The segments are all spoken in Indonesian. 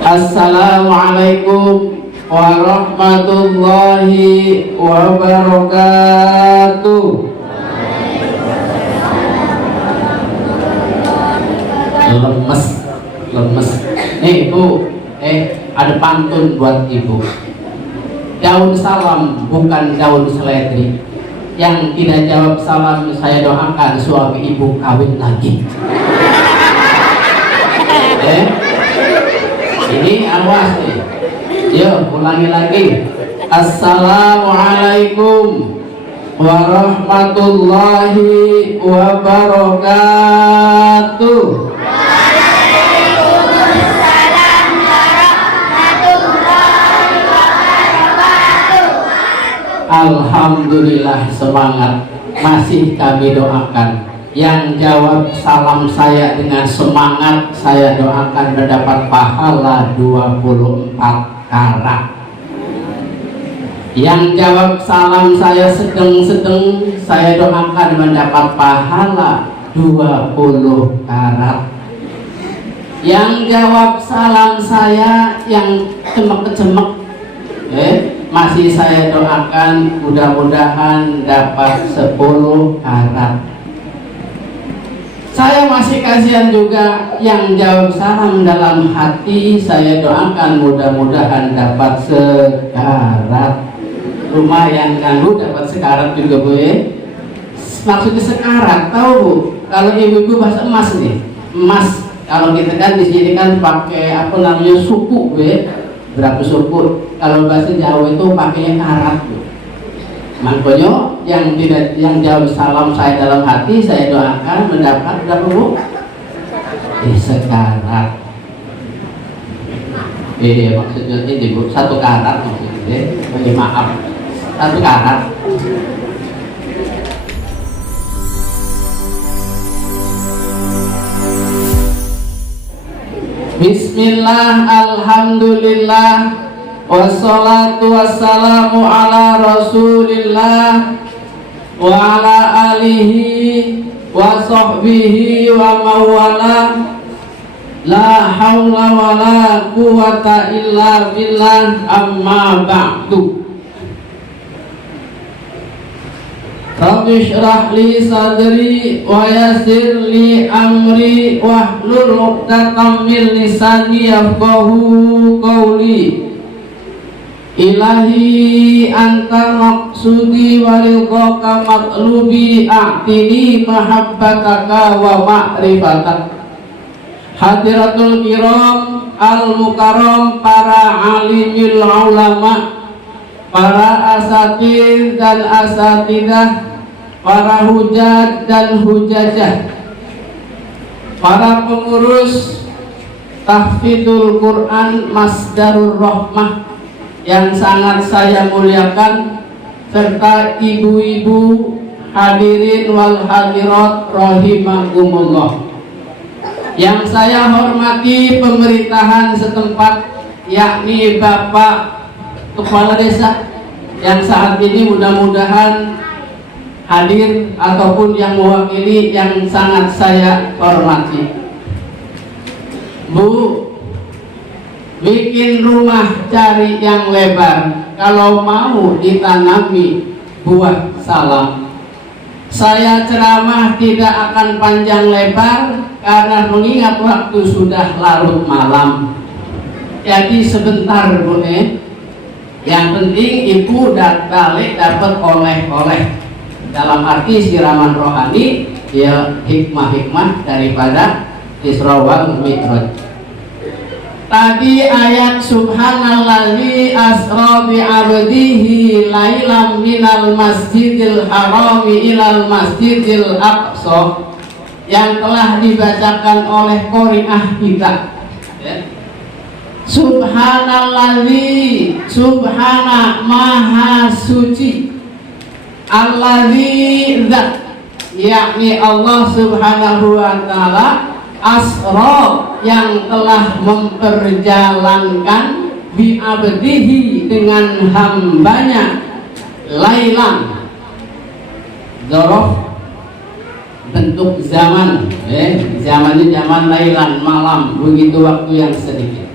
Assalamualaikum warahmatullahi wabarakatuh. Lemes. Ibu, ada pantun buat ibu. Daun salam bukan daun seledri. Yang tidak jawab salam saya doakan suami ibu kawin lagi. Ini awas nih. Yuk ulangi lagi. Assalamualaikum warahmatullahi wabarakatuh. Waalaikumsalam warahmatullahi wabarakatuh. Alhamdulillah, semangat. Masih kami doakan. Yang jawab salam saya dengan semangat, saya doakan mendapat pahala 24 karat. Yang jawab salam saya sedeng-sedeng, saya doakan mendapat pahala 20 karat. Yang jawab salam saya yang cemek-cemek, masih saya doakan mudah-mudahan dapat 10 karat. Saya masih kasihan juga yang jawab salam dalam hati, saya doakan mudah-mudahan dapat sekarat. Lumayan kan Bu, dapat sekarat juga Bu ya. Maksudnya sekarat, tahu Bu? Kalau ibu-ibu bahasa emas nih, emas. Kalau kita kan di sini kan pakai apa namanya suku Bu ya. Berapa suku? Kalau bahasa Jawa itu pakainya karat Bu. Makanya yang jawab salam saya dalam hati, saya doakan mendapat berapa Bu? Sekarat. Maksudnya ini Bu, 1 karat maksudnya. Maaf, 1 karat. Bismillah, alhamdulillah, wassalatu wassalamu ala rasulillah wa ala alihi wa sahbihi wa mawala. La hawla wa la quwata illa billah, amma ba'du. Rabbi shrah li sadri wa yassir li amri wahlul 'uqdatam min lisani yafqahu qawli. Ilahi anta maqsudi wa ridhaka matlubi, a'tini mahabbataka wa ma'rifatak. Hadiratul kiram al-mukarram, para alimil ulama, para asatid dan asatidah, para hujat dan hujajah, para pengurus tahfidul Quran Masdarur Rahmah yang sangat saya muliakan, serta ibu-ibu hadirin wal hadirat rahimakumullah. Yang saya hormati pemerintahan setempat, yakni Bapak Kepala Desa yang saat ini mudah-mudahan hadir ataupun yang mewakili, yang sangat saya hormati. Bu, bikin rumah cari yang lebar kalau mau ditanami buah salam. Saya ceramah tidak akan panjang lebar karena mengingat waktu sudah larut malam. Jadi sebentar Bu, yang penting ibu dan balik dapat oleh-oleh, dalam arti siraman rohani, ya hikmah-hikmah daripada Isra wal Mi'raj. Tadi ayat subhanallazi asra bi 'abdihi lailam minal masjidil harami ilal masjidil aqsa yang telah dibacakan oleh qari'ah kita, ya. Subhanallazi, subhana maha suci, allazi zat, yakni Allah subhanahu wa ta'ala, asra yang telah memperjalankan, bi abdihi dengan hambanya, lailan, dzaraf bentuk zaman, zamannya zaman lailan, malam, begitu waktu yang sedikit.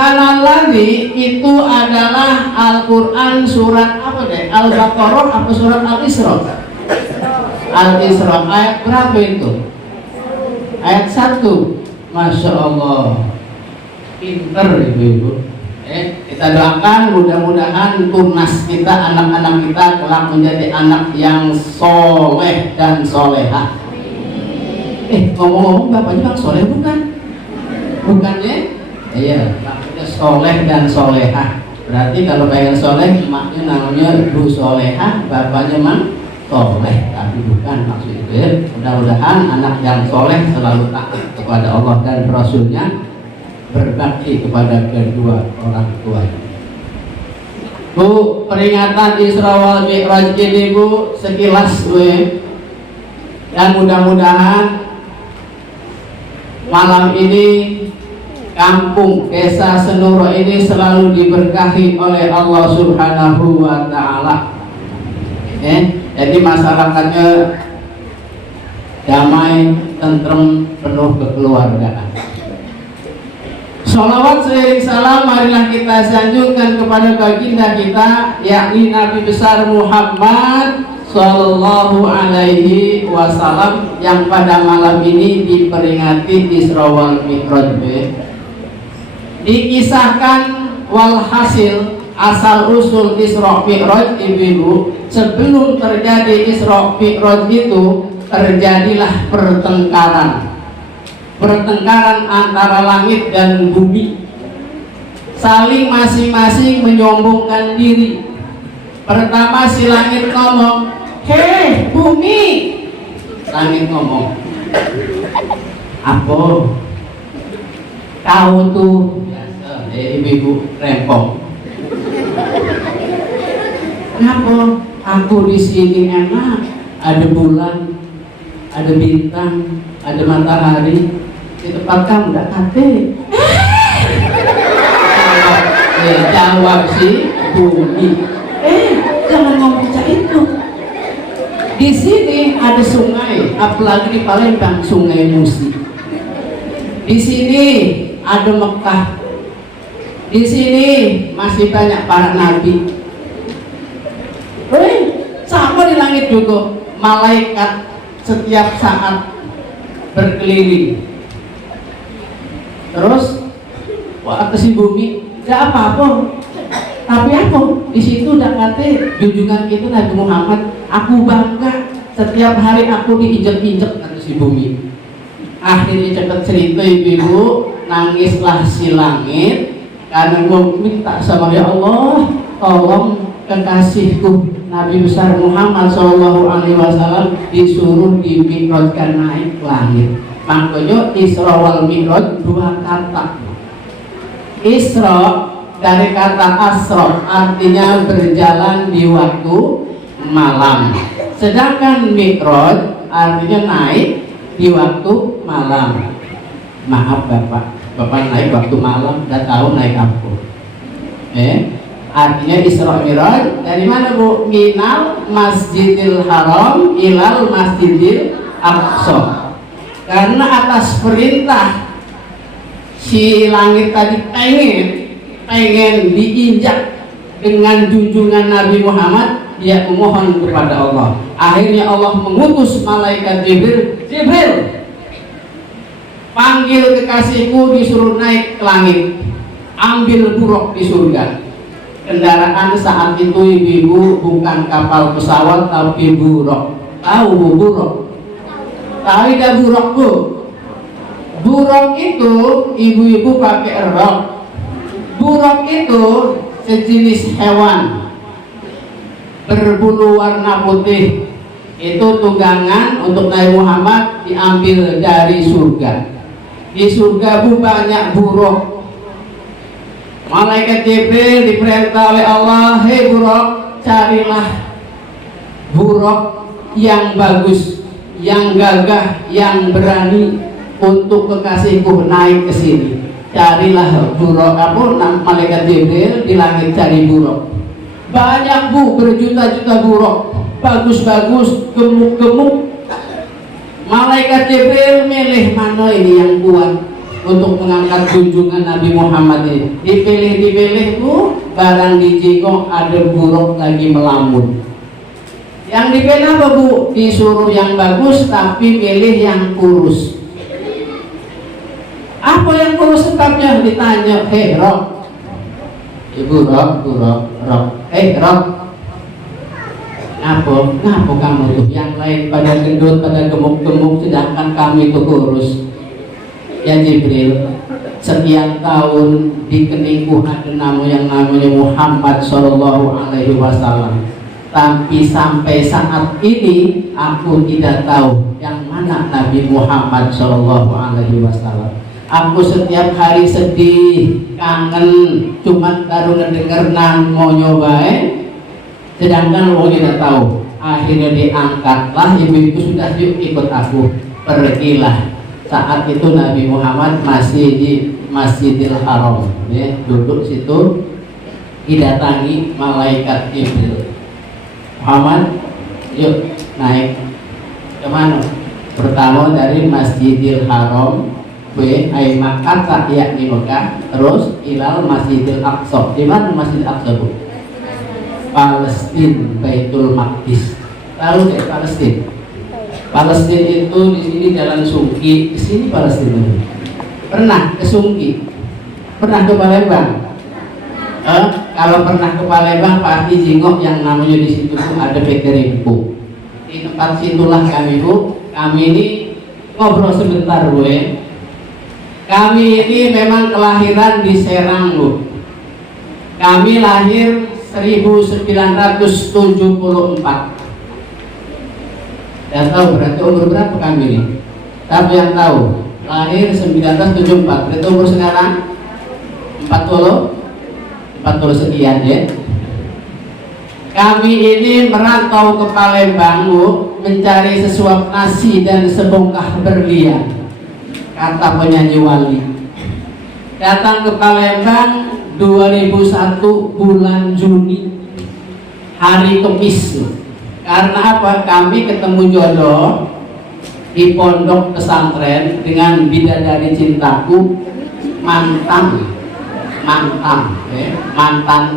Subhanalladzi itu adalah Al-Quran surat apa deh? Al-Baqarah apa surat Al-Isra? Al-Isra ayat berapa itu? Ayat 1. Masya Allah, pinter ibu-ibu. Kita doakan mudah-mudahan tunas kita, anak-anak kita kelak menjadi anak yang soleh dan solehah. Ngomong-ngomong bapaknya Bang Soleh bukan? Bukannya? Iya, bapaknya soleh dan solehah. Berarti kalau pengen soleh, maknya namanya Bu Solehah, bapaknya Mang Soleh. Tapi bukan maksud itu ya. Mudah-mudahan anak yang soleh selalu taat kepada Allah dan Rasulnya, berbakti kepada kedua orang tua. Bu, peringatan Isra wal Mi'raj ini Bu sekilas dan mudah-mudahan malam ini kampung desa Senuro ini selalu diberkahi oleh Allah Subhanahu wa Ta'ala. Jadi masyarakatnya damai, tentrem, penuh kekeluargaan. Salawat seiring salam marilah kita sanjungkan kepada baginda kita, yakni Nabi besar Muhammad Sallallahu Alaihi Wasallam, yang pada malam ini diperingati Isra wal Mi'raj. Dikisahkan walhasil asal usul Isra Mi'raj ibu-ibu, sebelum terjadi Isra Mi'raj itu terjadilah pertengkaran antara langit dan bumi, saling masing-masing menyombongkan diri. Pertama si langit ngomong, "Hei bumi," langit ngomong, "Apa? Kau tuh biasa, ibu-ibu rempong. Kenapa? Aku di sini enak, ada bulan, ada bintang, ada matahari. Di tempat kamu enggak kate." Jawab si bumi, jangan ngomong itu. Di sini ada sungai, apalagi di Palembang Sungai Musi. Di sini ada Mekah. Di sini masih banyak para nabi. Sama di langit juga, malaikat setiap saat berkeliling. Terus waktu si bumi tidak apa-apa, tapi aku di situ udah kata junjungan itu Nabi Muhammad, aku bangga setiap hari aku diinjek-injek, kata si bumi. Akhirnya cepet cerita ibu, nangislah si langit karena mau minta sama ya Allah, tolong kekasihku Nabi besar Muhammad Sallallahu Alaihi Wasallam disuruh dimi'rajkan naik langit. Makanya Isra wal Mi'raj dua kata. Isra dari kata asra, artinya berjalan di waktu malam. Sedangkan Mi'raj artinya naik di waktu malam. Maaf Bapak naik waktu malam, tidak tahu naik apa. Artinya Isra Mi'raj dari mana Bu? Minal Masjidil Haram ilal Masjidil Aqsa. Karena atas perintah si langit tadi pengen diinjak dengan junjungan Nabi Muhammad, dia memohon kepada Allah. Akhirnya Allah mengutus malaikat Jibril, panggil kekasihku, disuruh naik ke langit, ambil buruk di surga. Kendaraan saat itu ibu-ibu bukan kapal pesawat tapi buruk. Tahu Bu buruk? Tahu tidak buruk Bu? Buruk itu ibu-ibu pakai rok. Buruk itu sejenis hewan berbulu warna putih. Itu tunggangan untuk Nabi Muhammad diambil dari surga. Di surga Bu banyak buruk. Malaikat Jibril diperintah oleh Allah, "Hei buruk, carilah buruk yang bagus, yang gagah, yang berani untuk kekasihku naik ke sini." Carilah buruk. Malaikat Jibril di langit cari buruk. Banyak Bu, berjuta-juta buruk, bagus-bagus, gemuk-gemuk. Malaikat Jibril milih mana ini yang kuat. untuk mengangkat junjungan Nabi Muhammad ini. Dipilih tuh barang dijingok ada buruk lagi melamun. Yang dipilih apa Bu? Disuruh yang bagus tapi pilih yang kurus. Apa yang kurus sebabnya? Ditanya, hei Rok, Ibu Rok, hei Rok, ngapa kamu tuh? Yang lain pada gendut, pada gemuk-gemuk, sedangkan kami itu kurus. Ya Jibril, sekian tahun di keningku ada nama yang namanya Muhammad Shallallahu Alaihi Wasallam, tapi sampai saat ini aku tidak tahu yang mana Nabi Muhammad Shallallahu Alaihi Wasallam. Aku setiap hari sedih, kangen, cuma baru ngedenger nang mau nyobain, sedangkan lo tidak tahu. Akhirnya diangkatlah, ibu-ibu sudah yuk ikut aku, pergilah. Saat itu Nabi Muhammad masih di Masjidil Haram, ya, duduk situ, didatangi malaikat Jibril. Muhammad, yuk naik kemana? Pertama dari Masjidil Haram, ay Makkah, yakni Mekah, terus ilal Masjidil Aqsa. Di mana Masjidil Aqsa Bu? Palestina, Baitul Maqdis. Lalu dari Palestina. Palestina itu di sini Jalan Sungki, di sini Palestina. Pernah ke Sungki? Pernah ke Palembang? Kalau pernah ke Palembang pasti jingok yang namanya di situ ada PT Rimpo. Di tempat situlah kami Bu. Kami ini ngobrol sebentar Bu ya. Kami ini memang kelahiran di Serang Bu. Kami lahir 1974. Dan tahu berarti umur berapa kami ini? Tapi yang tahu lahir 1974, berarti umur sekarang 40 sekian ya. Kami ini merantau ke Palembang Bu, mencari sesuap nasi dan sebongkah berlian, kata penyanyi Wali. Datang ke Palembang 2001 bulan Juni, hari Kamis. Karena apa? Kami ketemu jodoh di pondok pesantren dengan bidadari cintaku, mantan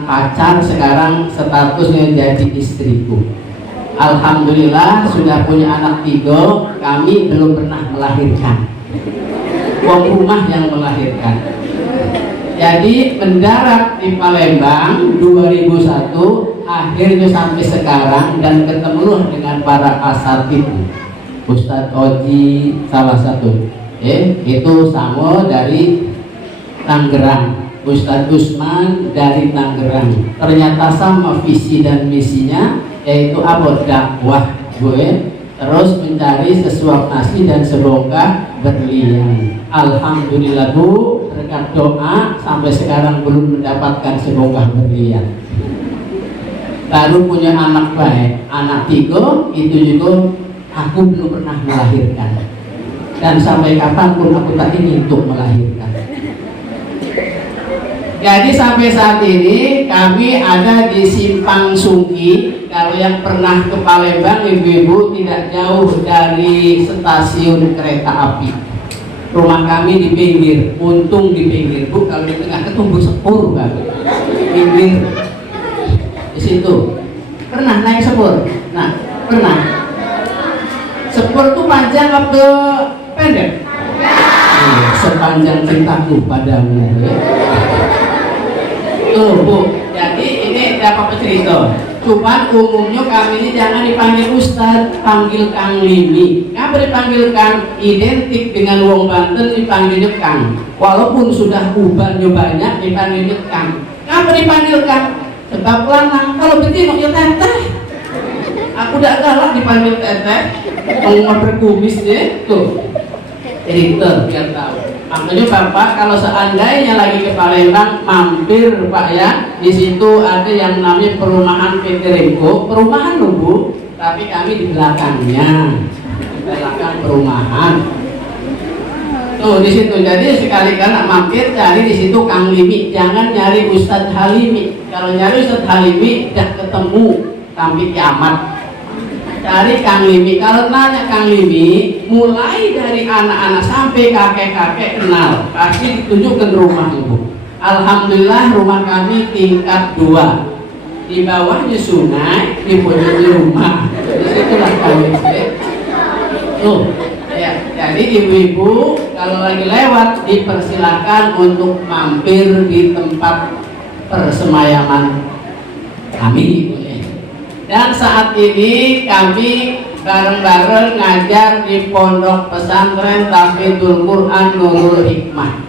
pacar, sekarang statusnya jadi istriku. Alhamdulillah sudah punya anak 3. Kami belum pernah melahirkan. Wong rumah yang melahirkan. Jadi mendarat di Palembang 2001, akhirnya sampai sekarang, dan ketemu dengan para asatid. Ustadz Oji salah satu, itu sama dari Tangerang. Ustadz Usman dari Tangerang. Ternyata sama visi dan misinya, yaitu apa? Dakwah gue. Terus mencari sesuap nasi dan sebongkah berlian. Alhamdulillah Bu, berkat doa sampai sekarang belum mendapatkan sebongkah berlian. Baru punya anak baik, anak 3, itu juga aku belum pernah melahirkan. Dan sampai kapanpun aku tak ingin untuk melahirkan. Jadi sampai saat ini kami ada di Simpang Sungki. Kalau yang pernah ke Palembang, ibu-ibu, tidak jauh dari stasiun kereta api. Rumah kami di pinggir, untung di pinggir Bu. Kalau di tengah ketumbuh sepur kan, pinggir di situ. Pernah naik sepur? Nah, pernah. Sepur tuh panjang atau pendek? Sepanjang cintaku padamu ya. Tuh Bu, jadi ini dapat cerita. Cuman umumnya kami ini jangan dipanggil Ustadz, panggil Kang Limi. Kenapa dipanggil Kang? Identik dengan wong Banten dipanggilnya Kang. Walaupun sudah ubannya banyak dipanggilnya Kang. Kenapa dipanggil Kang? Sebab lanang, kalau betina ya teteh. Aku udah galak dipanggil teteh. Ngomong berkumis deh, tuh. Jadi biar tahu. Makanya Bapak kalau seandainya lagi ke Palembang, mampir Pak ya. Di situ ada yang namanya perumahan PT Rimpo. Perumahan loh Bu, tapi kami di belakangnya, di belakang perumahan. Tuh di situ. Jadi sekali-kali mampir cari di situ Kang Limi. Jangan nyari Ustadz Halimi. Kalau nyari Ustadz Halimi udah ketemu sampai kiamat. Dari Kang Limi. Kalau nanya Kang Limi, mulai dari anak-anak sampai kakek-kakek kenal, pasti ditunjukkan rumah ibu. Alhamdulillah rumah kami tingkat 2. Di bawahnya sungai, di pojoknya rumah. Disitulah kami. Tuh, ya. Jadi ibu-ibu kalau lagi lewat dipersilakan untuk mampir di tempat persemayaman kami. Dan saat ini kami bareng-bareng ngajar di Pondok Pesantren Tahfidzul Quran Nurul Hikmah.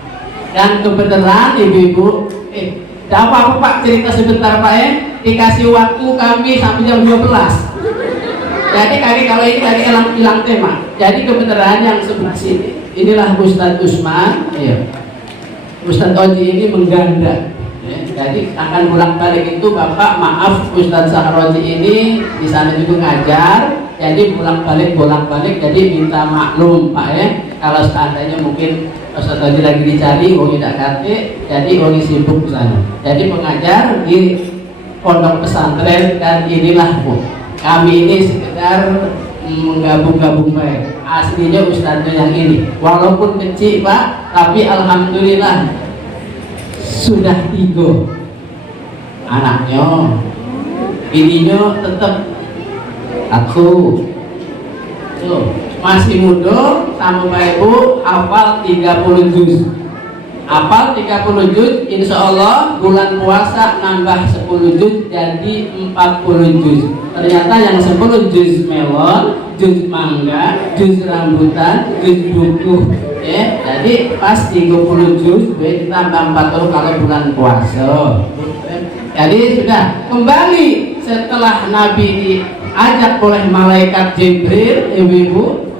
Dan kebetulan ibu-ibu, tidak apa-apa Pak, cerita sebentar Pak ya. Dikasih waktu kami sampai jam 12. Jadi kali kalau ini lagi hilang tema. Jadi kebetulan yang sebelah sini, inilah Ustadz Usman, iya. Ustadz Oji ini mengganda. Ya, jadi akan bolak-balik itu Bapak maaf Ustadz Sahroji ini di sana juga ngajar, jadi bolak-balik jadi minta maklum Pak ya kalau seandainya mungkin Ustadz Oji lagi dicari tidak kate, jadi sibuk di sana. Jadi pengajar di pondok pesantren dan inilah Bu, kami ini sekedar menggabung-gabung baik. Aslinya Ustadznya yang ini, walaupun kecil Pak, tapi alhamdulillah sudah 3 anaknya, bininya tetap aku tuh masih muda sama Bapak Ibu, hafal 30 juz, insya Allah bulan puasa nambah 10 juz jadi 40 juz. Ternyata yang 10 juz melon, juz mangga, juz rambutan, juz buku ya, jadi pas 30 juz ditambah 40 kalau bulan puasa. Jadi sudah kembali setelah Nabi diajak oleh malaikat Jibril, ibu-ibu,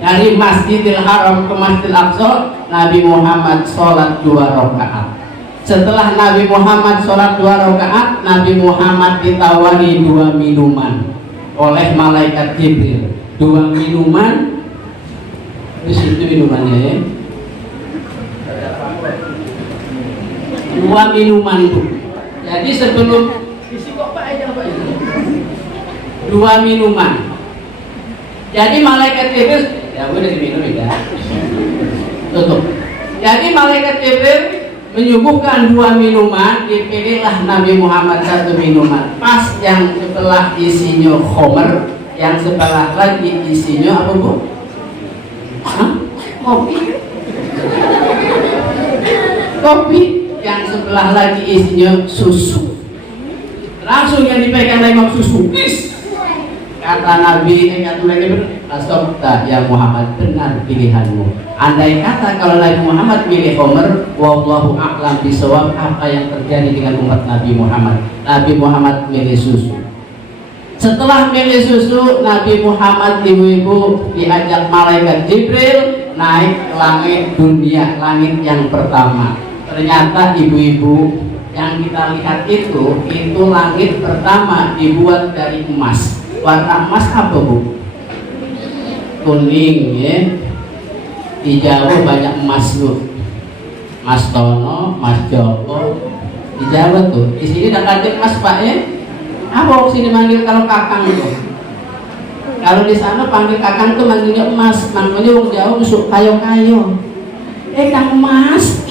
dari Masjidil Haram ke Masjidil Aqsa, Nabi Muhammad sholat 2 rakaat. Setelah Nabi Muhammad sholat 2 rakaat, Nabi Muhammad ditawari 2 minuman oleh malaikat Jibril. 2 minuman, di situ minumannya ya. 2 minuman itu. Jadi sebelum isi kok Pak aja Pak itu. 2 minuman. Jadi malaikat Jibril, ya udah diminum ya. Tutup. Jadi malaikat Jibril menyuguhkan 2 minuman, dipilihlah Nabi Muhammad 1 minuman. Pas yang sebelah isinya khomer, yang sebelah lagi isinya apa Bu? Hah? Kopi. Yang sebelah lagi isinya susu. Langsung yang dipegang lewat susu. Kata Nabi, kata Astagfirullah ya Muhammad, benar pilihanmu. Andai kata kalau Nabi Muhammad milih Homer, wallahu a'lam bisawab, apa yang terjadi dengan umat Nabi Muhammad? Nabi Muhammad milih susu. Setelah milih susu, Nabi Muhammad ibu-ibu diajak malaikat Jibril naik ke langit dunia, langit yang pertama. Ternyata ibu-ibu yang kita lihat itu langit pertama dibuat dari emas. Warna emas apa Bu? Kuning ya. Di Jawa banyak emas lu. Mas Tono, Mas Joko. Di Jawa tuh. Di sini ada kantin emas Pak ya. Apa sini manggil kalau kakang tuh? Kalau di sana panggil kakang tuh manggilnya emas. Makanya orang Jawa masuk kayo-kayo. Kang emas.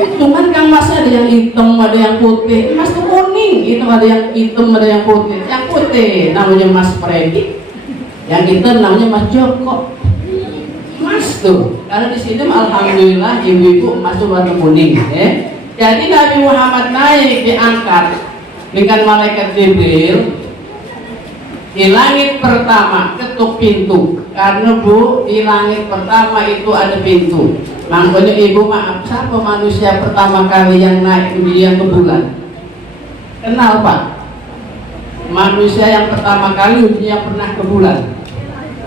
Cuman Kang Mas ada yang hitam, ada yang putih. Mas tuh kuning, itu ada yang hitam, ada yang putih. Yang putih namanya Mas Freddy, yang hitam namanya Mas Joko. Mas tuh, kalau di sini alhamdulillah ibu-ibu emas tuh warna kuning. Jadi Nabi Muhammad naik diangkat dengan malaikat Jibril di langit pertama, ketuk pintu. Karena Bu, di langit pertama itu ada pintu. Makanya ibu maaf, siapa manusia pertama kali yang naik dunia ke bulan? Kenal Pak? Manusia yang pertama kali dunia pernah ke bulan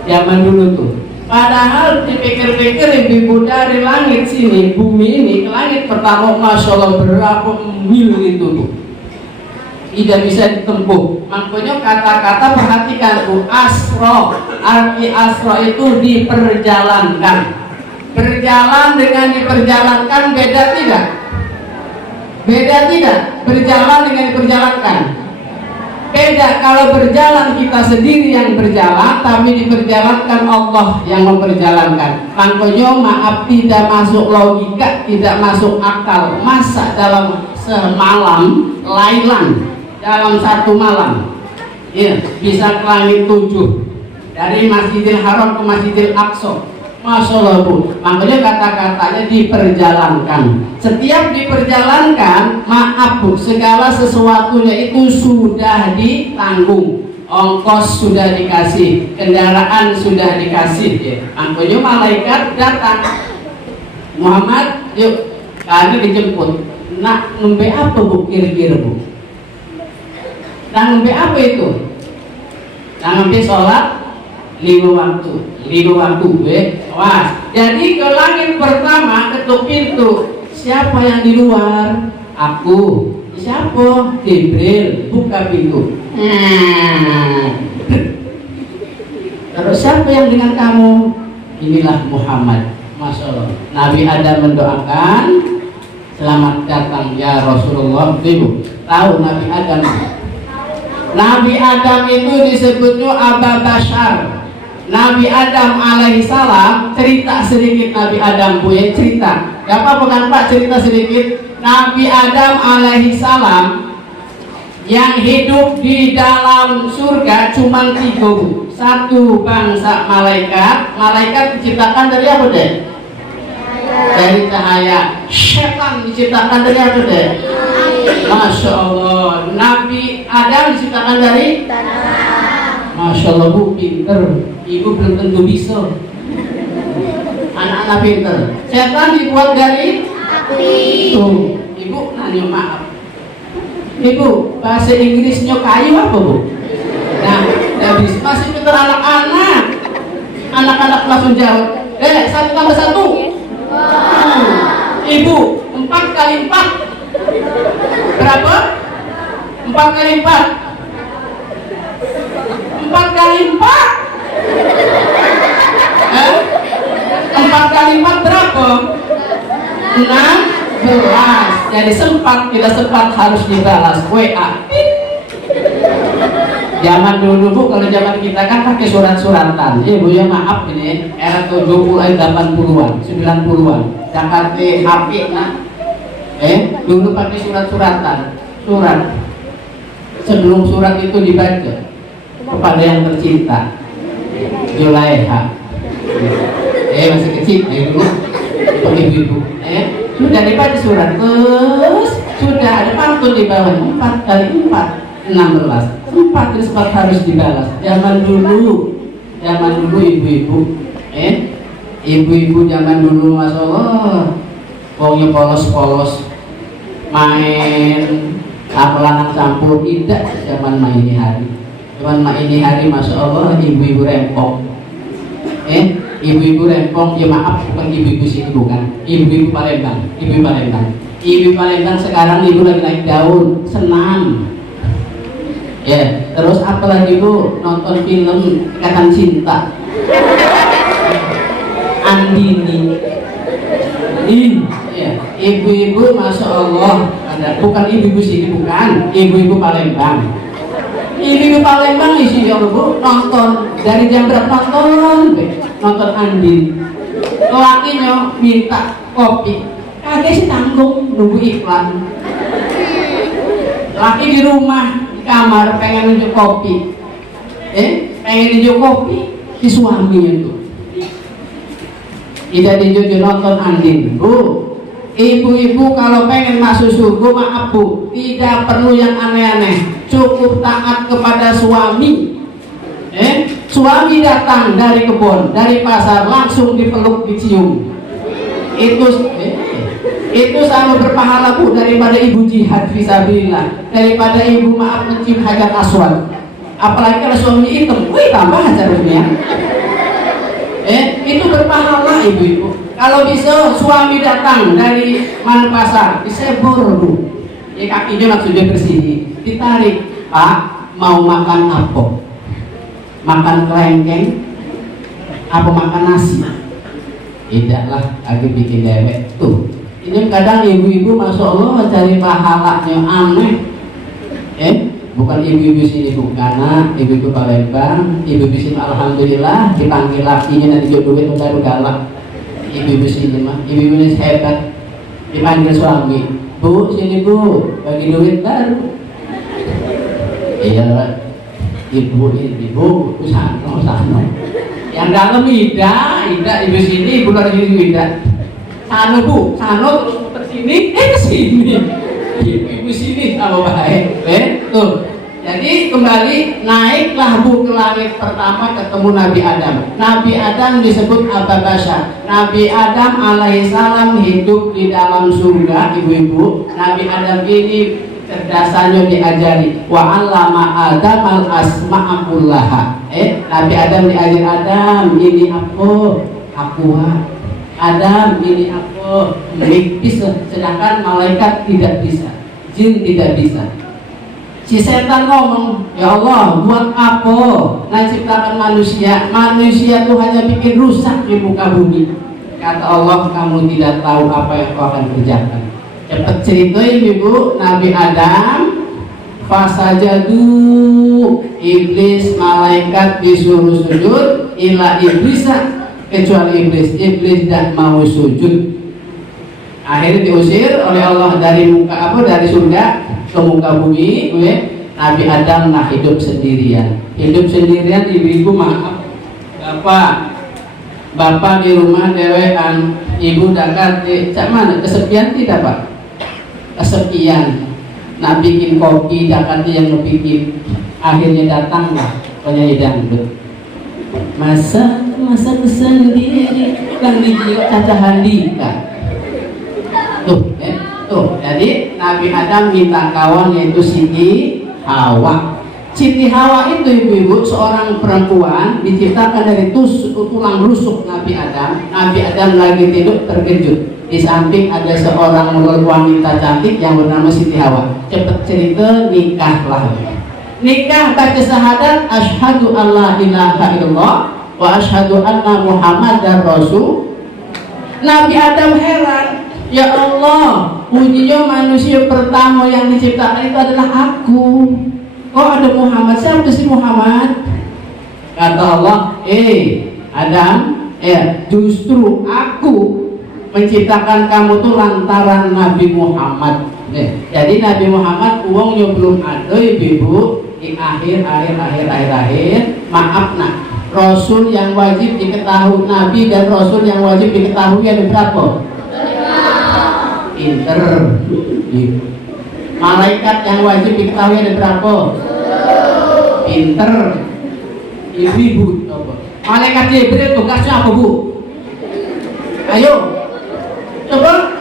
zaman dulu tuh. Padahal dipikir-pikir ibu dari langit sini, bumi ini ke langit pertama, masya Allah berapa mil itu tuh, tidak bisa ditempuh. Makanya kata-kata perhatikan Bu, asro, arti asro itu diperjalankan. Berjalan dengan diperjalankan beda tidak? Beda tidak? Berjalan dengan diperjalankan. Beda kalau berjalan kita sendiri yang berjalan, tapi diperjalankan Allah yang memperjalankan. Makanya maaf, tidak masuk logika, tidak masuk akal. Masa dalam semalam lailan, dalam satu malam, ya, bisa ke langit 7 dari Masjidil Haram ke Masjidil Aqsa. Masya Allah Bu, makanya kata-katanya diperjalankan. Setiap diperjalankan, maaf Bu, segala sesuatunya itu sudah ditanggung. Ongkos sudah dikasih, kendaraan sudah dikasih ya. Makanya malaikat datang, Muhammad yuk, kami dijemput. Nak nembe apa Bu kira-kira Bu? Nah nembe apa itu? Nah nembe sholat 5 waktu was. Jadi ke langit pertama ketuk pintu, siapa yang di luar? Aku. Siapa? Jibril. Buka pintu. Terus siapa yang dengan kamu? Inilah Muhammad. Masya Allah. Nabi Adam mendoakan, selamat datang ya Rasulullah. Ibu tahu Nabi Adam? Nabi Adam itu disebutnya Aba Bashar. Nabi Adam alaihissalam, cerita sedikit Nabi Adam Bu ya, cerita. Gak apa-apa kan Pak, cerita sedikit. Nabi Adam alaihissalam yang hidup di dalam surga cuma 3 Bu. 1 bangsa malaikat. Malaikat diciptakan dari apa deh? Dari cahaya. Setan diciptakan dari apa deh? Masya Allah. Nabi Adam diciptakan dari tanah. Masya Allah Bu, pinter. Ibu belum tentu bisa. Anak-anak pinter. Setan dibuat dari api. Tuh, Ibu nanya maaf. Ibu, bahasa Inggrisnya kayu apa Bu? Nah, habis masih pinter anak-anak. Anak-anak langsung jawab. 1 tambah 1. Ibu, 4 kali 4 berapa? 4 kali 4. 4 kali 4. 4 kali 4 berapa? 16. Jadi sempat, tidak sempat harus dibalas WA. Zaman dulu Bu, kalau zaman kita kan pakai surat-suratan. Bu ya maaf ini era 70-an, 80-an, 90-an. Jakarta HP nah. Dulu pakai surat-suratan. Surat. Sebelum surat itu dibaca kepada yang tercinta, Julaiha. Masih kecil dulu, ibu-ibu. Sudah dibaca surat, terus sudah ada pantun di bawah. 4 kali 4, 16. 4 terus 4 harus dibalas. Zaman dulu ibu-ibu. Ibu-ibu zaman dulu Masya Allah, pokoknya polos-polos, main lanang campur, tidak zaman main hari. Zaman main hari Masya Allah, ibu-ibu rempong. Ibu-ibu rempong, ya maaf bukan ibu-ibu sini, bukan. Ibu-ibu Palembang, ibu Palembang. Ibu Palembang sekarang ibu lagi naik daun, senam. Terus apa lagi Bu? Nonton film Ikatan Cinta. Andini. Ibu-ibu Masya Allah, ada bukan ibu-ibu sini, bukan. Ibu-ibu Palembang. Ibu-ibu Palembang isi ya Bu, nonton dari jam berapa nonton Andin. Lakinya minta kopi, kagak sih tanggung nunggu iklan. Laki di rumah di kamar pengen nunjuk kopi, pengen nunjuk kopi si suaminya tuh. Tidak dijunjuk nonton Andin Bu. Ibu-ibu kalau pengen masuk surga, maaf Bu, tidak perlu yang aneh-aneh, cukup taat kepada suami. Suami datang dari kebun, dari pasar, langsung dipeluk, dicium. Itu sama berpahala Bu daripada ibu jihad fisabilillah, daripada ibu maaf mencium hajar aswad. Apalagi kalau suaminya hitam, wih tambah hajarnya. Itu berpahala ibu-ibu. Kalau bisa suami datang dari mana pasar, disebur Bu. Kakinya maksudnya bersih, ditarik. Pak, mau makan apa? Makan kelengkeng? Apa makan nasi? Tidaklah, lagi bikin dewek. Tuh, ini kadang ibu-ibu Masya Allah cari pahalanya aneh. bukan ibu-ibu sini bukan, ibu-ibu Palembang, ibu-ibu sini alhamdulillah dipanggil lakinya nanti jodohin baru galak. Ibu-ibu sini mah, ibu-ibu ini hebat, dipanggil suami, bu sini bu, bagi duit baru. Iya, ibu sano. Yang dalam ida ibu sini, ibu lagi ida. Sano bu, sano terus ke sini, ke sini. Ibu sini sama baik, tuh. Jadi kembali naiklah bu ke langit pertama ketemu Nabi Adam. Nabi Adam disebut Ababasya. Nabi Adam alaihissalam hidup di dalam surga, ibu-ibu. Nabi Adam ini cerdasannya diajari. Wa 'allama Adam al asma'a kullaha. Nabi Adam diajar, Adam ini apa? Aqua. Adam ini apa? Bisa. Sedangkan malaikat tidak bisa, jin tidak bisa. Si setan ngomong, ya Allah, buat apa nah ciptakan manusia? Manusia itu hanya bikin rusak di muka bumi. Kata Allah, kamu tidak tahu apa yang kau akan kerjakan. Cepat cerita ibu, Nabi Adam fasajadu, iblis malaikat disuruh sujud, ila iblisa, kecuali iblis tidak mau sujud. Akhirnya diusir oleh Allah dari muka dari surga ke muka bumi. Nabi Adam hidup sendirian. Ibu-ibu maaf, bapak di rumah dewean, ibu dekat cak mana kesepian tidak pak? Kesepian. Nak bikin kopi dekat yang ngebikin. Akhirnya datanglah penyanyi dangdut. Masa sendiri kan dijiwa caca handika. Tuh, jadi Nabi Adam minta kawan yaitu Siti Hawa. Siti Hawa itu ibu-ibu seorang perempuan diciptakan dari tulang rusuk Nabi Adam. Nabi Adam lagi tidur terkejut. Di samping ada seorang wanita cantik yang bernama Siti Hawa. Cepat cerita nikahlah. Nikah baca syahadat asyhadu alla ilaha illallah wa asyhadu anna muhammadar rasul. Nabi Adam heran. Ya Allah, pujinya manusia pertama yang diciptakan itu adalah aku. Kok ada Muhammad? Siapa sih Muhammad? Kata Allah, Adam, justru aku menciptakan kamu tuh lantaran Nabi Muhammad. Jadi Nabi Muhammad uangnya belum ada ibu di akhir. Maaf nak, Rasul yang wajib diketahui, Nabi dan Rasul yang wajib diketahui ada berapa? Pinter. Malaikat yang wajib diketahui ada berapa? Pinter. Ibu-ibu. Malaikat Jibril tugasnya apa bu? Ayo, coba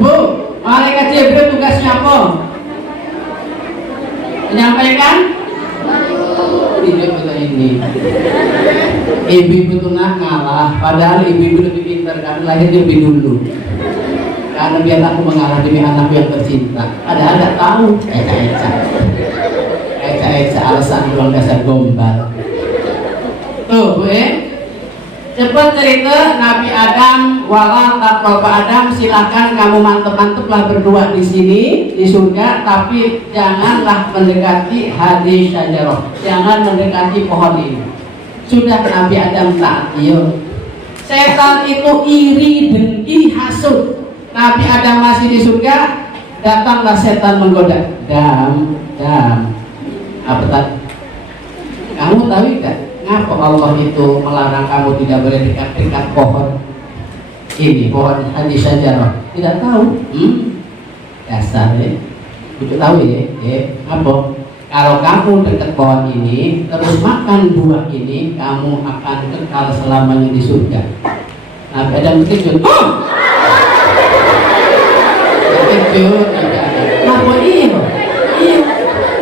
bu, malaikat Jibril tugasnya apa? Menyampaikan? Tidak kita ini. Ibu-ibu tuh ngalah, padahal ibu-ibu lebih pinter karena lahir lebih dulu. Karena biar aku mengalah demi anakku yang tercinta. Ada tahu eca alasan ruang dasar gombal. Tuh bu cepat cerita Nabi Adam wala taqrabu Adam, silakan kamu mantep-manteplah berdua di sini di surga, tapi janganlah mendekati hadis syajarah, jangan mendekati pohon ini. Sudah Nabi Adam taat. Setan itu iri, dengki, hasud. Nabi Adam masih di surga, datanglah setan menggoda. Adam, apa tadi? Kamu tahu tidak? Ngapa Allah itu melarang kamu tidak boleh dekat-dekat pohon ini, pohon hadis syajarah? Tidak tahu? Dasar ya. Tidak tahu ya? Apa? Kalau kamu dekat pohon ini, terus makan buah ini, kamu akan kekal selamanya di surga. Nabi Adam terkejut. Apa iya?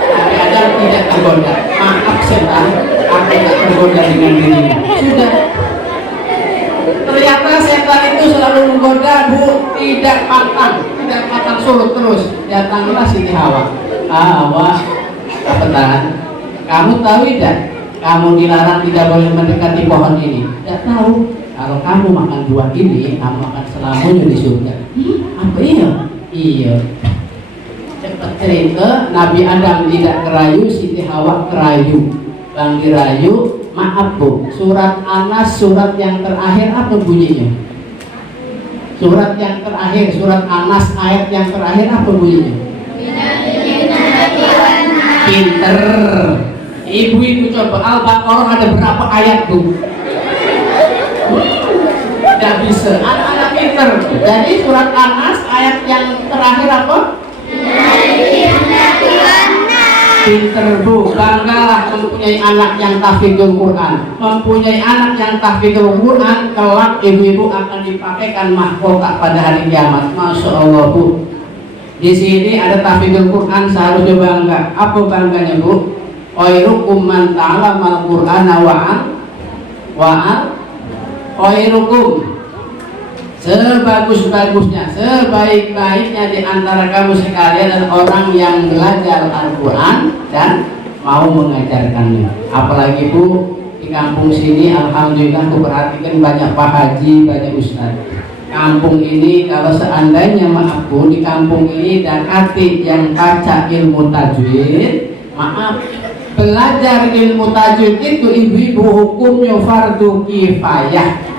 Nabi Adam tidak tergoda. Maaf setan, aku tidak tergoda dengan dirimu. Sudah. Ternyata setan itu selalu menggoda bu, tidak patang surut terus. Datanglah Siti Hawa. Hawa, apaan? Kamu tahu tidak? Kamu dilarang tidak boleh mendekati pohon ini. Tidak tahu. Kalau kamu makan buah ini, kamu akan selamanya di surga. Apa iya? Iya. Cepat cerita Nabi Adam tidak kerayu, Siti Hawa kerayu. Bang dirayu, maaf Bu, surat Anas surat yang terakhir apa bunyinya? Surat yang terakhir, surat Anas ayat yang terakhir apa bunyinya? Pinter. Ibu-ibu coba Al-Baqarah ada berapa ayat Bu? Tidak bisa, anak-anak pinter. Jadi surat Anas ayat yang terakhir apa? Pinter Bu, banggalah mempunyai anak yang tahfidzul Quran. Mempunyai anak yang tahfidzul Quran, kelak ibu-ibu akan dipakaikan mahkota pada hari kiamat. Masya Allah Bu. Di sini ada tahfidzul Quran, seharusnya bangga. Apa bangganya Bu? Khairukum man ta'allamal Qur'ana wa'al khairukum, sebagus-bagusnya, sebaik-baiknya di antara kamu sekalian adalah orang yang belajar Al-Quran dan mau mengajarkannya. Apalagi Bu, di kampung sini alhamdulillah aku perhatikan banyak Pak Haji, banyak Ustaz. Kampung ini kalau seandainya maaf Bu, di kampung ini dakati yang baca ilmu tajwid, maaf, belajar ilmu tajwid itu ibu-ibu hukumnya fardu kifayah.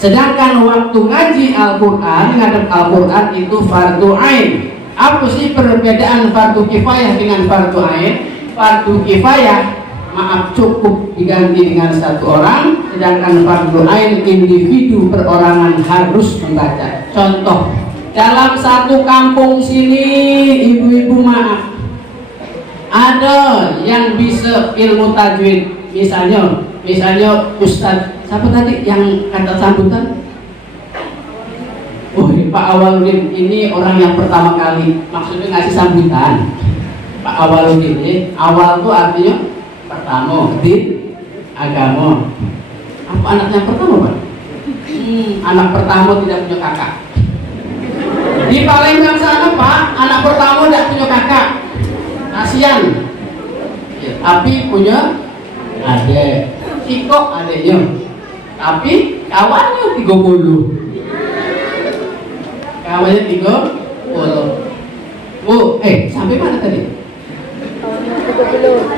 Sedangkan waktu ngaji Al-Quran, ngadep Al-Quran itu fardu ain. Apa sih perbedaan fardu kifayah dengan fardu ain? Fardu kifayah, maaf, cukup diganti dengan satu orang, sedangkan fardu ain individu perorangan harus membaca. Contoh, dalam satu kampung sini, ibu-ibu maaf, ada yang bisa ilmu tajwid, misalnya Ustadz siapa tadi yang kata sambutan? Oh, Pak Awaludin ini orang yang pertama kali maksudnya ngasih sambutan. Pak Awaludin ini awal itu artinya pertama di agama. Apa anaknya pertama Pak? Anak pertama tidak punya kakak. Di Palembang sana Pak, anak pertama tidak punya kakak. Kasian. Ya, tapi punya adik. Ciko adiknya, tapi kawannya 30. Kawannya 30. Bu, sampai mana tadi? Kawannya 30.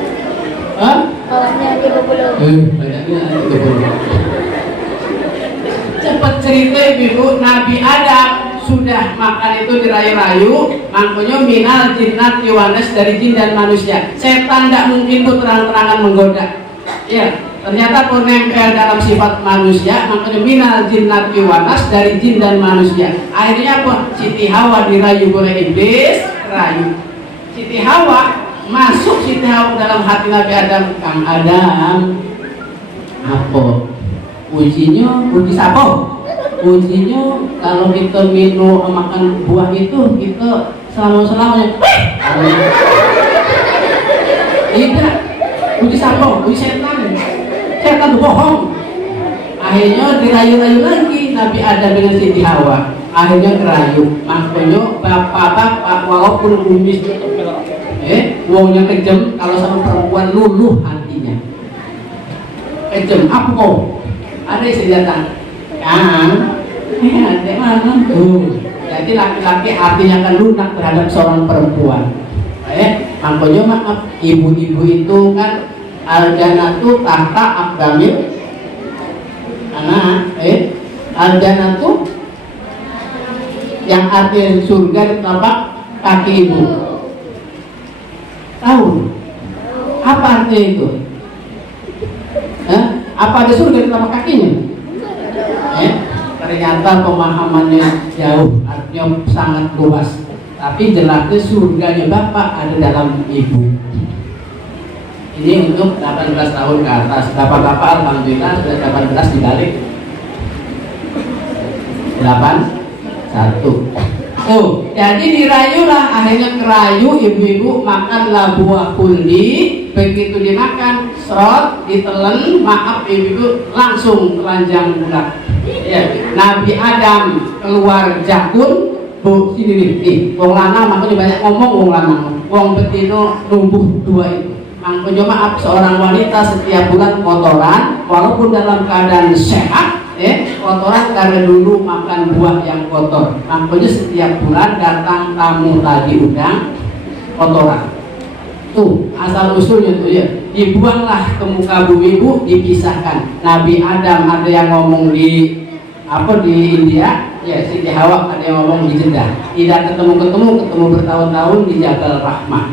Hah? Kawannya 30. Banyaknya 30. Cepat cerita Ibu, Nabi Adam sudah makan itu dirayu-rayu, makanya minal jinnati wanas, dari jin dan manusia. Setan tidak mungkin tuh terang-terangan menggoda. Ya, ternyata pun nempel dalam sifat manusia, makanya minal jinnati wanas, dari jin dan manusia. Akhirnya apa? Siti Hawa dirayu oleh iblis, rayu. Siti Hawa masuk, Siti Hawa dalam hati Nabi Adam. Kang Adam, apa? Ujinya, uji siapa? Ujinya kalau kita minum makan buah itu kita selama-selamanya. Tidak. Uji siapa? Uji setan. Setan bohong. Akhirnya dirayu-rayu lagi Nabi Adam dengan Siti Hawa. Akhirnya kerayu. Makanya bapak-bapak walaupun kumis wongnya kejam, kalau sama perempuan luluh hatinya. Kejam apa kok? Ada senjata. Ada mana? Jadi laki-laki hatinya akan lunak terhadap seorang perempuan. Makanya maaf, ibu-ibu itu kan al-jannatu tahta aqdamil anak. Al-jannatu yang artinya surga di telapak kaki ibu. Tahu? Apa artinya itu? Apa ada surga di telapak kakinya? Ternyata pemahamannya jauh, artinya sangat luas. Tapi jelasnya surganya Bapak ada dalam Ibu. Ini untuk 18 tahun ke atas. Bapak-bapak alhamdulillah sudah 18 dibalik 81. Jadi dirayulah, akhirnya kerayu ibu-ibu makanlah buah kuldi. Begitu dimakan, serot, ditelen, maaf ibu-ibu langsung telanjang bulat. Ya, Nabi Adam keluar jakun. Bu, sini nih, wong lanang makanya banyak ngomong wong lanang, wong betino numbuh dua itu. Makanya maaf, seorang wanita setiap bulan kotoran, walaupun dalam keadaan sehat, kotoran karena dulu makan buah yang kotor. Makanya setiap bulan datang tamu tadi udang, kotoran. Tuh asal usulnya tuh ya, dibuanglah ke muka bumi bu, dipisahkan. Nabi Adam ada yang ngomong di di India, ya Siti Hawa ada yang ngomong di Jeddah. Tidak ketemu bertahun-tahun di Jabal Rahmah.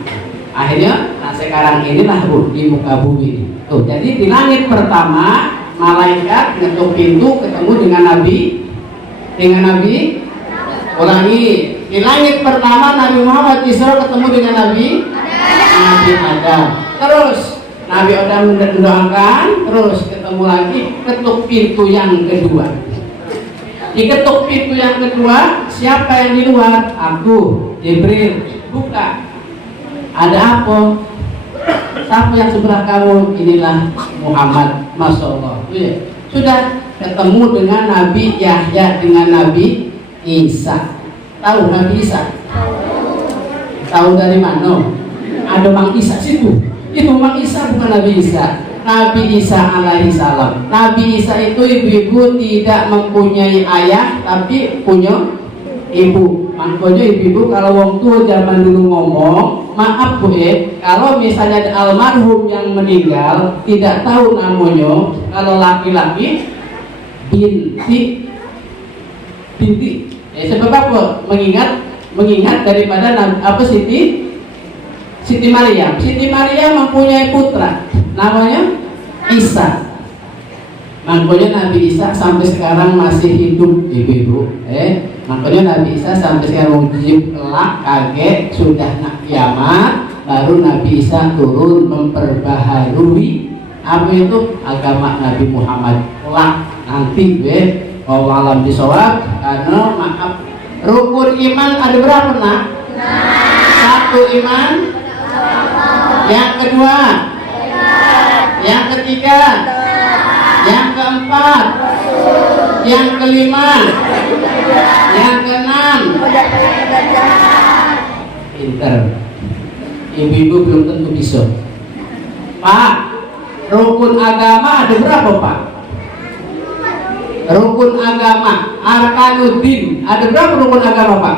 Akhirnya, nah sekarang inilah bu di muka bumi. Tuh, jadi di langit pertama malaikat ngetuk pintu ketemu dengan Nabi. Ulangi, di langit pertama Nabi Muhammad Isra ketemu dengan Nabi Adam. Terus Nabi Adam mendoakan, terus ketemu lagi, ketuk pintu yang kedua. Diketuk pintu yang kedua, siapa yang di luar? Aku, Jibril. Buka. Ada apa? Siapa yang sebelah kamu? Inilah Muhammad. Masya Allah. Sudah ketemu dengan Nabi Yahya, dengan Nabi Isa. Tahu Nabi Isa? Tahu dari mana? Ada Mang Isa situ. Itu Mang Isa, bukan Nabi Isa. Nabi Isa alaihi salam. Nabi Isa itu ibu-ibu tidak mempunyai ayah tapi punya ibu. Makanya ibu-ibu kalau wong tua zaman dulu ngomong, maaf bu kalau misalnya ada almarhum yang meninggal tidak tahu namanya, kalau laki-laki binti. Sebab apa? Mengingat daripada Siti Maryam. Siti Maryam mempunyai putra namanya Isa. Makanya Nabi Isa sampai sekarang masih hidup ibu-ibu. Makanya Nabi Isa sampai sekarang wujud kelak kaget sudah nak kiamat, baru Nabi Isa turun memperbaharui apa itu agama Nabi Muhammad. Kelak nanti wallahualam bisawab. Karena maaf, rukun iman ada berapa nak? Satu iman, yang kedua, yang ketiga, yang keempat, yang kelima, yang keenam. Pinter. Ibu-ibu belum tentu bisa. Pak, rukun agama ada berapa Pak? Rukun agama, arkanuddin, ada berapa rukun agama Pak?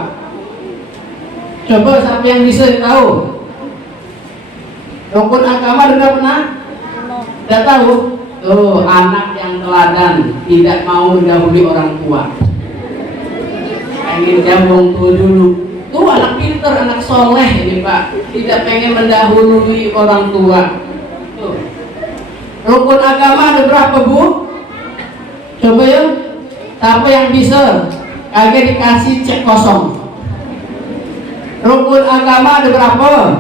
Coba siapa yang bisa tahu? Rukun agama ada berapa nak? Tidak tahu? Tuh anak yang teladan, tidak mau mendahului orang tua. Pengen jambung tua dulu. Tuh anak pinter, anak soleh ini Pak. Tidak pengen mendahului orang tua. Tuh. Rukun agama ada berapa Bu? Coba ya, siapa yang bisa? Kagak dikasih cek kosong. Rukun agama ada berapa?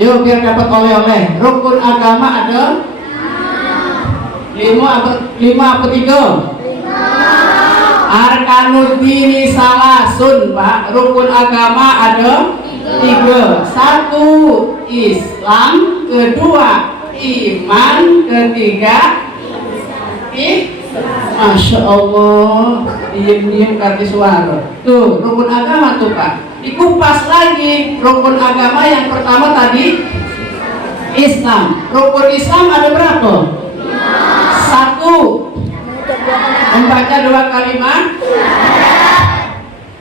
Yuk biar dapat oleh-oleh. Rukun agama ada 5 apa 3? Arkanuddin salasun Pak. Rukun agama ada 3. 1 Islam, kedua iman, ketiga Masya Allah, diem-diem kasih suara. Tuh, rukun agama tuh Pak. Dikupas lagi, rukun agama yang pertama tadi Islam. Rukun Islam ada berapa? 1. Membaca 2 kalimat.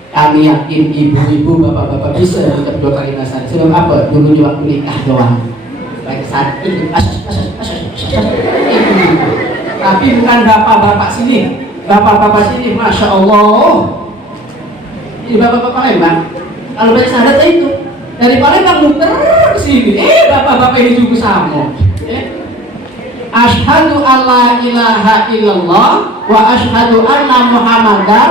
Kami yakin ibu-ibu, bapak-bapak bisa mengucap 2 kalimat saja. Sebab apa? Dulu waktu nikah doang. Baik saat itu ibu-ibu. Tapi bukan bapak-bapak sini. Bapak-bapak sini, Masya Allah. Ini bapak-bapak Palembang. Kalau baca syahadat itu dari Palembang muter ke sini. Bapak-bapak ini juga sama. Asyhadu alla ilaha illallah wa asyhadu anna Muhammadar.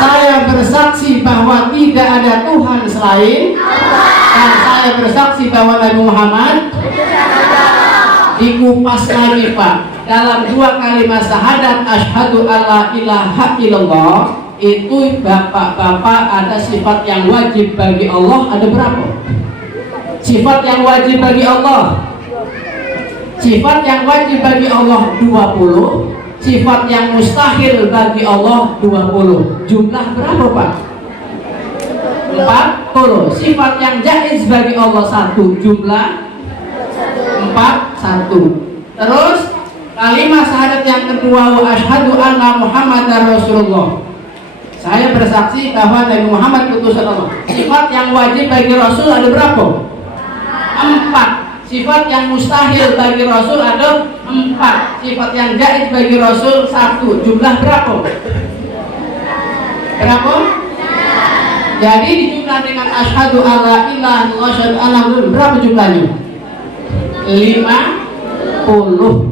Saya bersaksi bahwa tidak ada Tuhan selain dan saya bersaksi bahwa Nabi Muhammad. Dikupas lagi Pak. Dalam 2 kalimat syahadat asyhadu alla ilaha illallah itu bapak-bapak ada sifat yang wajib bagi Allah ada berapa? Sifat yang wajib bagi Allah. Sifat yang wajib bagi Allah 20. Sifat yang mustahil bagi Allah 20. Jumlah berapa Pak? 40. Sifat yang jaiz bagi Allah 1. Jumlah 41. Terus kalimat syahadat yang kedua wa asyhadu anna Muhammadar Rasulullah. Saya bersaksi bahwa Nabi Muhammad utusan Allah. Sifat yang wajib bagi Rasul ada berapa? 4. Sifat yang mustahil bagi Rasul ada 4. Sifat yang jaiz bagi Rasul 1. Jumlah berapa? Berapa? Jadi dijumlah dengan asyhadu alla ilaha illallah asyhadu anna Muhammadar berapa jumlahnya? 50.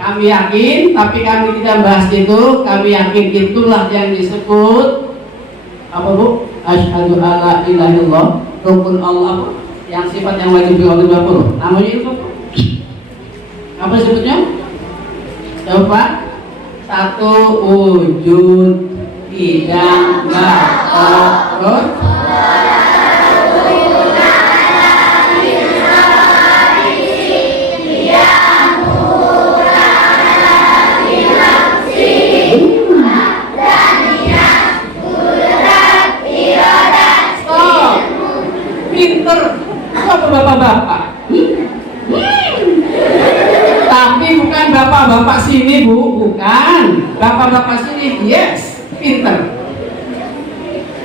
Kami yakin, tapi kami tidak bahas itu. Kami yakin itulah yang disebut apa Bu? Asyhadu alla ilaha illallah, rukun Allah, yang sifat yang wajib bagi Allah 20. Namanya itu apa sebutnya? Coba. 1. Wujud tidak terus. Bapak-bapak, tapi bukan bapak-bapak sini Bu, bukan bapak-bapak sini, yes, pinter.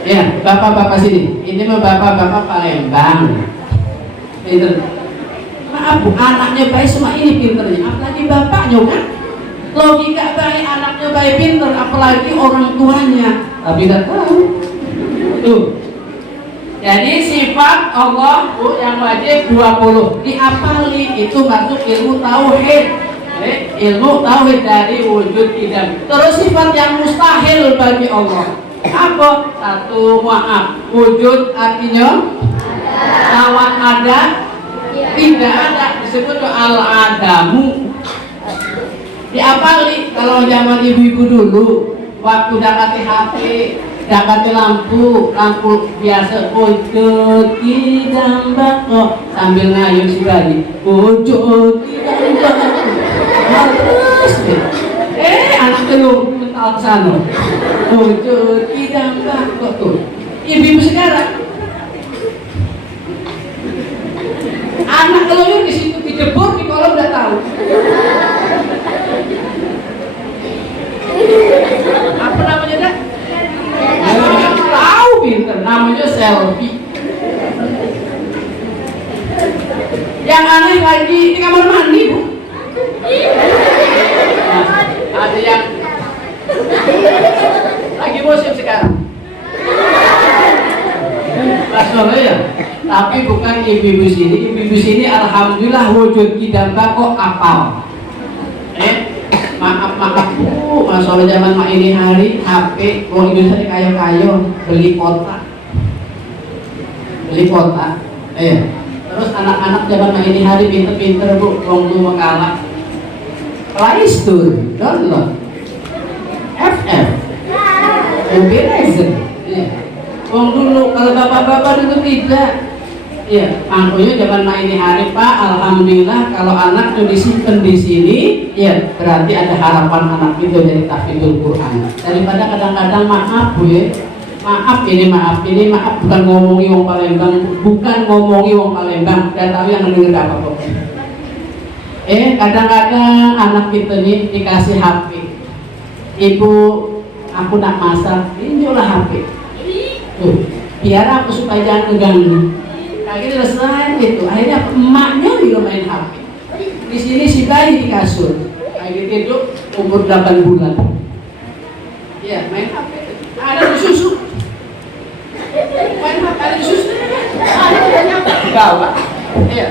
Ya, bapak-bapak sini, ini mah bapak-bapak Palembang, pinter. Maaf Bu, anaknya baik semua ini pinternya, apalagi bapaknya kan? Logika baik, anaknya baik pinter, apalagi orang tuanya, tapi tidak tahu. Tuh. Jadi sifat Allah Bu, yang wajib 20 diapali, itu masuk ilmu tauhid. Ilmu tauhid dari wujud tidak. Terus sifat yang mustahil bagi Allah apa? 1. Maaf, wujud artinya lawan ada, tidak ada, disebut al-adamu. Diapali. Kalau zaman ibu-ibu dulu waktu dakati HP, dakati lampu biasa, wujud tidak bako, sambil ngayun si bayi, wujud tidak bako, harus anak telur mental sana, wujud tidak bako. Tuh ibu-ibu sekarang anak telur di situ dijebur di kolam udah tahu. Apa namanya dah? Tahu pinter, namanya selfie. Yang aneh lagi di kamar mandi Bu. Nah, ada yang lagi musim sekarang. Rasulullah ya. Tapi bukan ibu-ibu sini. Ibu-ibu sini alhamdulillah wujud kidamba kok apal. Maaf Bu, masalah zaman mak ini hari HP, orang Indonesia ini kayo-kayo beli kotak. Terus anak-anak zaman mak ini hari pinter-pinter Bu, orang tua kalah. Play Store, download, FF, Mobilizer. Orang dulu, kalau bapak-bapak dulu tidak. Ya, makanya zaman main ini hari Pak, alhamdulillah kalau anak itu disimpan di sini, ya berarti ada harapan anak itu dari tahfidzul Quran. Daripada kadang-kadang maaf Bu ya, maaf ini bukan ngomongi wong Palembang, dan tahu yang denger apa kok. Kadang-kadang anak kita nih dikasih HP, ibu aku nak masak, ini lah HP. Tuh, biar aku supaya jangan ngeganggu. Akhirnya selesai itu, akhirnya emaknya juga main HP. Di sini si bayi di kasur, akhirnya itu umur 8 bulan. Ya main HP, ada di susu, main HP ada di susu, bawa. Ya,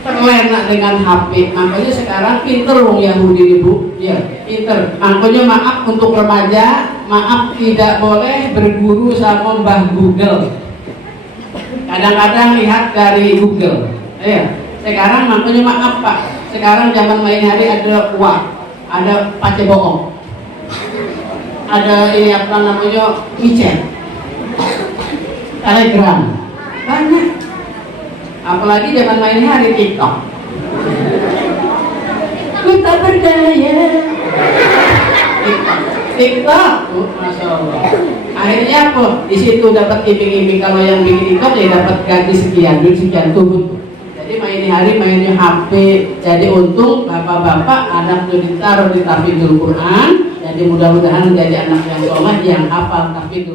terlena dengan HP. Makanya sekarang pinter wong Yahudi Bu, ya pinter. Makanya maaf untuk remaja, maaf tidak boleh berguru sama Mbah Google. Kadang-kadang lihat dari Google. Sekarang makanya maaf Pak. Sekarang zaman main hari ada uang, ada pace bohong, ada ini apa namanya WeChat, Telegram, banyak. Apalagi zaman main hari TikTok. Kita berdaya. TikTok, Masya Allah. Akhirnya apa? Di situ dapat iming-iming, kalau yang bikin TikTok ya dapat gaji sekian, duit sekian turun. Jadi main hari mainnya HP. Jadi untung bapak-bapak anak itu ditaruh di tahfidzul Quran, jadi Jadi mudah-mudahan menjadi anak yang soleh, yang hafal tapi